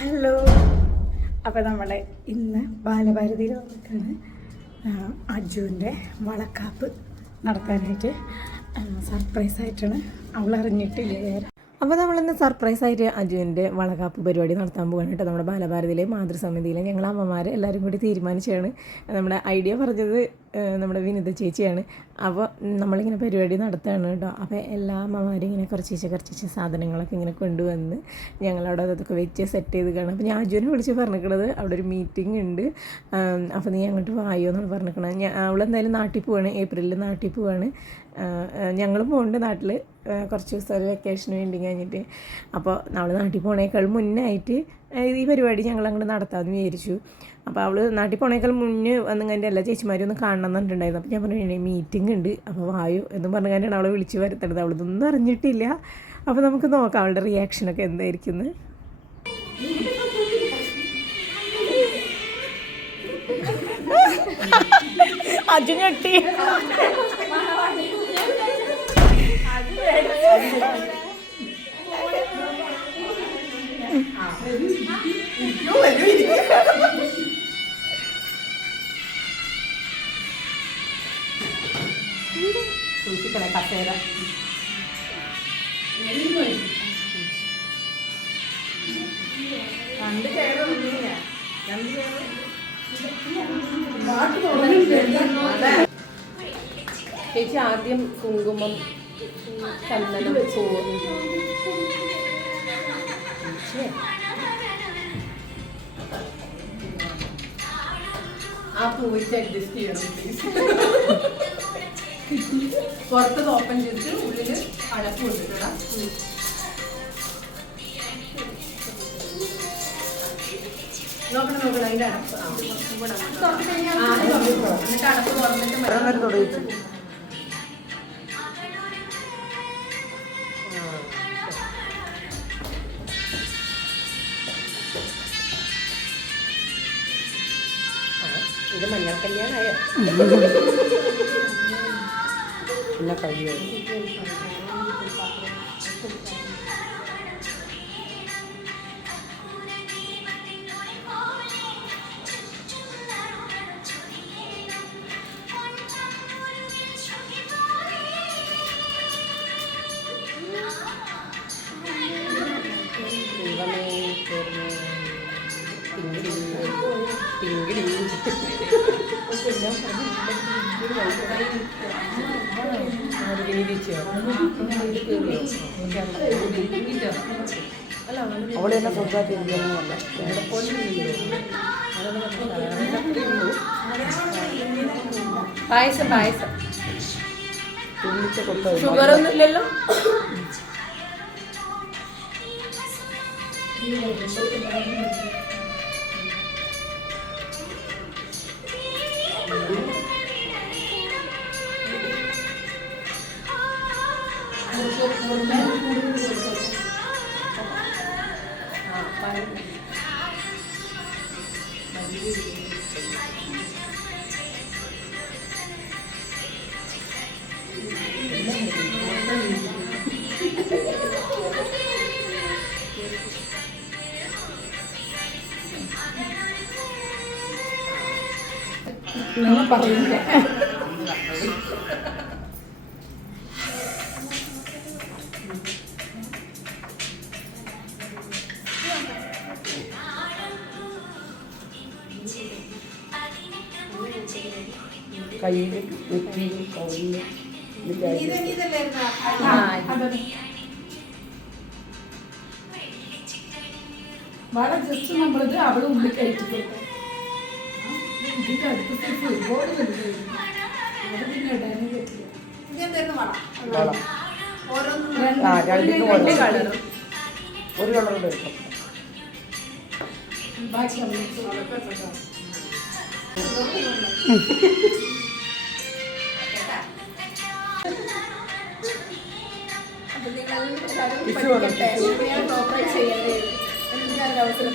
Hello. അപ്പോൾ നമ്മൾ ഇന്ന് ബാലഭാരതിയിൽ വന്നിട്ടാണ് അജുവിൻ്റെ വളക്കാപ്പ് നടത്താനായിട്ട്. സർപ്രൈസായിട്ടാണ്, അവൾ അറിഞ്ഞിട്ടില്ല വേറെ. അപ്പോൾ നമ്മളിന്ന് സർപ്രൈസായിട്ട് അജുവിൻ്റെ വളകാപ്പ് പരിപാടി നടത്താൻ പോകാൻ കേട്ടോ. നമ്മുടെ ബാലഭാരതിയിലെ മാതൃസമിതിയിലെ ഞങ്ങൾ അമ്മമാർ എല്ലാവരും കൂടി തീരുമാനിച്ചാണ്. നമ്മുടെ ഐഡിയ പറഞ്ഞത് നമ്മുടെ വിനിത ചേച്ചിയാണ്. അപ്പോൾ നമ്മളിങ്ങനെ പരിപാടി നടത്തുകയാണ് കേട്ടോ. അപ്പോൾ എല്ലാ അമ്മമാരും ഇങ്ങനെ കുറച്ച് സാധനങ്ങളൊക്കെ ഇങ്ങനെ കൊണ്ടുവന്ന് ഞങ്ങളവിടെ അതൊക്കെ വെച്ച് സെറ്റ് ചെയ്ത് കാണും. അപ്പോൾ ഞാൻ അജുവിനെ വിളിച്ച് പറഞ്ഞിരിക്കണത് അവിടെ ഒരു മീറ്റിംഗ് ഉണ്ട്, അപ്പോൾ നീ അങ്ങോട്ട് വായോ എന്നാണ് പറഞ്ഞിരിക്കണത്. അവളെന്തായാലും നാട്ടിൽ പോവാണ്, ഏപ്രിലിൽ നാട്ടിൽ പോവാണ്. ഞങ്ങളും പോകുന്നുണ്ട് നാട്ടിൽ കുറച്ച് ദിവസം ഒരു വെക്കേഷന് വേണ്ടി കഴിഞ്ഞിട്ട്. അപ്പോൾ നമ്മൾ നാട്ടിൽ പോണേക്കാൾ മുന്നേ ആയിട്ട് ഈ പരിപാടി ഞങ്ങൾ അങ്ങോട്ട് നടത്താമെന്ന് വിചാരിച്ചു. അപ്പോൾ അവൾ നാട്ടിൽ പോണേക്കാൾ മുന്നേ വന്നിങ്ങനെ എല്ലാ ചേച്ചിമാരും ഒന്ന് കാണണം എന്നുണ്ടായിരുന്നു. അപ്പോൾ ഞാൻ പറഞ്ഞു മീറ്റിംഗ് ഉണ്ട്, അപ്പോൾ വായോ എന്നും പറഞ്ഞു കഴിഞ്ഞാണ് അവളെ വിളിച്ച് വരുത്തണത്. അവളൊന്നും അറിഞ്ഞിട്ടില്ല. അപ്പോൾ നമുക്ക് നോക്കാം അവളുടെ റിയാക്ഷനൊക്കെ എന്തായിരിക്കും. അജു ഞെട്ടി. സൂക്ഷിക്കണേ കസേര. രണ്ട് ചേർന്നില്ല, രണ്ട് ചേർ ചേച്ചി ആദ്യം കുങ്കുമം, ചന്ദനം, പൂവ്. ആ പൂവിച്ച് അഡ്ജസ്റ്റ് ചെയ്യണം പ്ലീസ്. പുറത്തത് ഓപ്പൺ ചെയ്തിട്ട് ഉള്ളിൽ അടപ്പ് കൊണ്ടിട്ടാ. നോക്കണം അതിന്റെ അടപ്പ്. എന്നിട്ട് അടപ്പ് തുറന്നിട്ട് തുടങ്ങിച്ചു. ഇത് മഞ്ഞൾ കല്യാണമായ പിന്നെ കഴിയും. അവിടെ തന്നെ സ്വന്തമായിട്ട് പായസം പായസം ഷുഗറൊന്നും ഇല്ലല്ലോ. പറയുന്നില്ല. കയ്യിൽ വളരെ ജസ്റ്റ് നമ്മളിത് അവിടെ ഉള്ളിൽ കയറ്റി ഇതിന്റെ അടുത്ത സൈസ് ഒരുപാട് വലുതായിരുന്നു. അവിടെ പിന്നെ ഇടാനും പറ്റില്ല. ഒരു കളറുടെ ബാക്കി അവസരം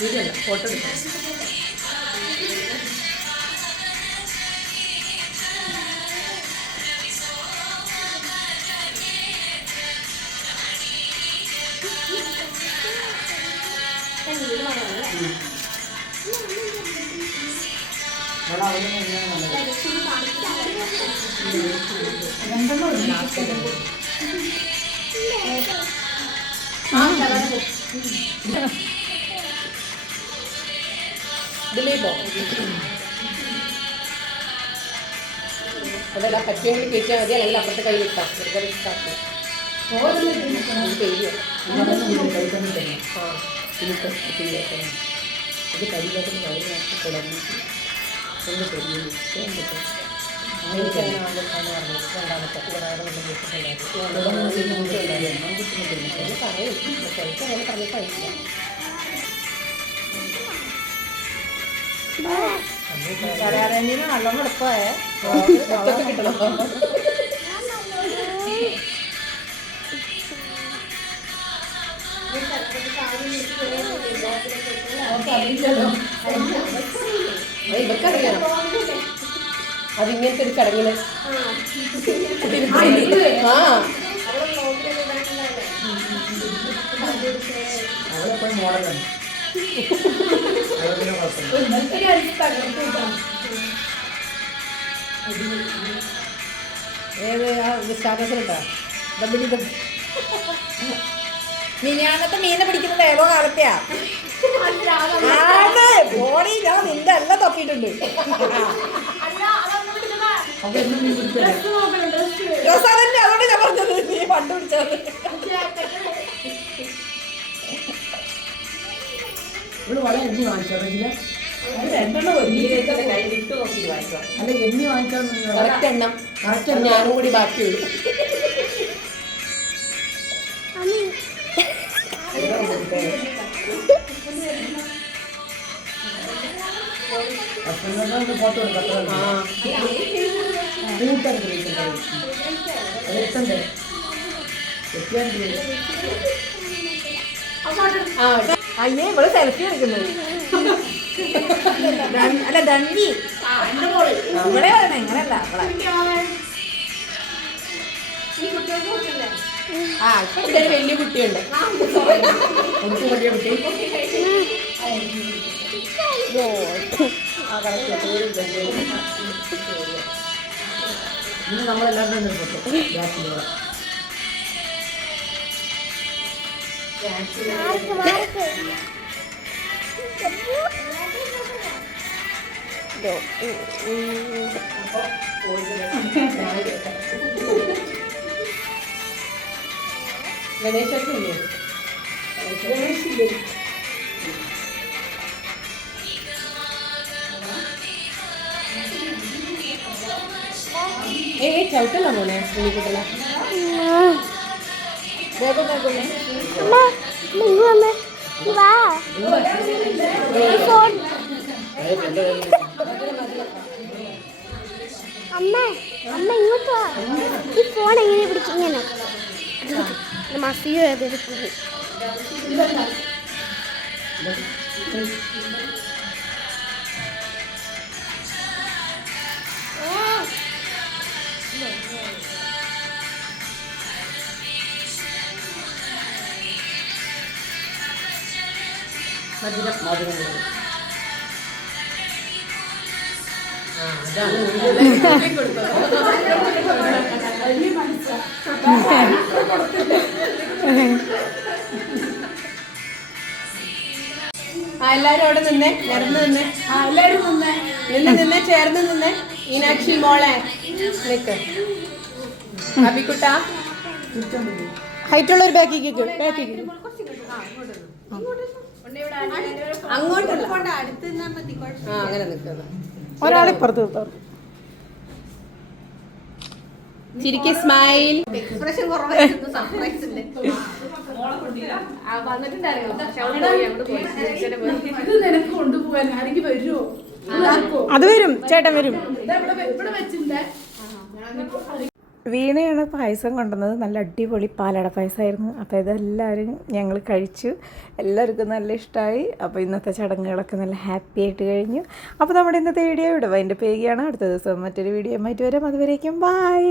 വീഡിയോ ഫോട്ടോ എടുക്കാം. ഇതിലേപ്പോ അതെല്ലാം പറ്റുമെങ്കിൽ കയറ്റിയാൽ മതി, അല്ലെങ്കിൽ അപ്പുറത്തെ കയ്യിൽ ഇട്ടാം. വെറുതെ ഇട്ടാക്കും. അത് കരിയിലേക്ക് വയറിനകത്ത് തുടങ്ങിയിട്ട് ഒന്ന് പെരിയുന്നു. എനിക്കങ്ങനെ ആദ്യത്താണ് പറഞ്ഞത്. രണ്ടാമത്തെ വേറെ ഒന്നും ബുദ്ധിമുട്ടുണ്ടായിരുന്നു. പറയും, പക്ഷെ എനിക്കങ്ങനെ പറഞ്ഞിട്ടായില്ല. നല്ല എളുപ്പമായേ കിട്ടണം. ഇവർക്കറിയാം അതിങ്ങനത്തെ ഒരു ചടങ്ങിന്. അവളെപ്പോഴും മോഡലാണ്. ഏത് സ്റ്റാറ്റസിലുണ്ടോ? മിനിയാന്നത്തെ മീനെ പിടിക്കുന്നത് ഏതോ കാലത്തെയാ ബോഡി. ഞാൻ നിന്റെ എല്ലാം തപ്പിയിട്ടുണ്ട്. ഡ്രസ് അതന്നെ, അതുകൊണ്ട് ഞാൻ പറഞ്ഞത് നീ പണ്ട് പിടിച്ചത്. ഞാനും കൂടി ബാക്കിയുള്ളൂ. ഫോട്ടോ അയ്യേ ഇവിടെ സെൽഫി എടുക്കുന്നത്. അല്ല ദണ്ടി ഇവിടെ പറയണ എങ്ങനെയല്ല ഇവിടെ വലിയ കുട്ടിയുണ്ട്. വലിയ കുട്ടി ഇന്ന് നമ്മളെല്ലാവരും ഗണേശല്ലേ ചവിട്ടല്ല മോനെ കുട്ടികളെ. അമ്മ അമ്മ ഇങ്ങോട്ട് വാ. ഈ ഫോൺ എങ്ങനെ പിടിക്കും? ഇങ്ങനെ മസിയോ ഏതൊരു എല്ലാരും അവിടെ നിന്നേ, നിരന്ന് നിന്നേ, എല്ലാരും നിന്നേ, നിന്നെ ചേർന്ന് നിന്നേ. മീനാക്ഷി മോളെ നിക്ക്. അബിക്കുട്ടാ ഹൈറ്റ് ഉള്ള ഒരു ബാക്കിക്ക് ബാക്കിക്ക് അങ്ങോട്ടല്ല അങ്ങനെ നിൽക്കുന്നത്. ഒരാളിപ്പുറത്ത് നിർത്താം. ചിരിക്ക് സ്മൈൽ. അത് വരും, ചേട്ടൻ വരും. വീണയാണ് പായസം കൊണ്ടുവന്നത്. നല്ല അടിപൊളി പാലട പായസമായിരുന്നു. അപ്പോൾ ഇതെല്ലാവരും ഞങ്ങൾ കഴിച്ചു. എല്ലാവർക്കും നല്ല ഇഷ്ടമായി. അപ്പോൾ ഇന്നത്തെ ചടങ്ങുകളൊക്കെ നല്ല ഹാപ്പി ആയിട്ട് കഴിഞ്ഞു. അപ്പോൾ നമ്മുടെ ഇന്നത്തെ വീഡിയോ ഇവിടെ വൈൻഡപ്പ് ചെയ്യുകയാണ്. അടുത്ത ദിവസം മറ്റൊരു വീഡിയോ ആയിട്ട് വരാം. അതുവരേക്കും ബൈ.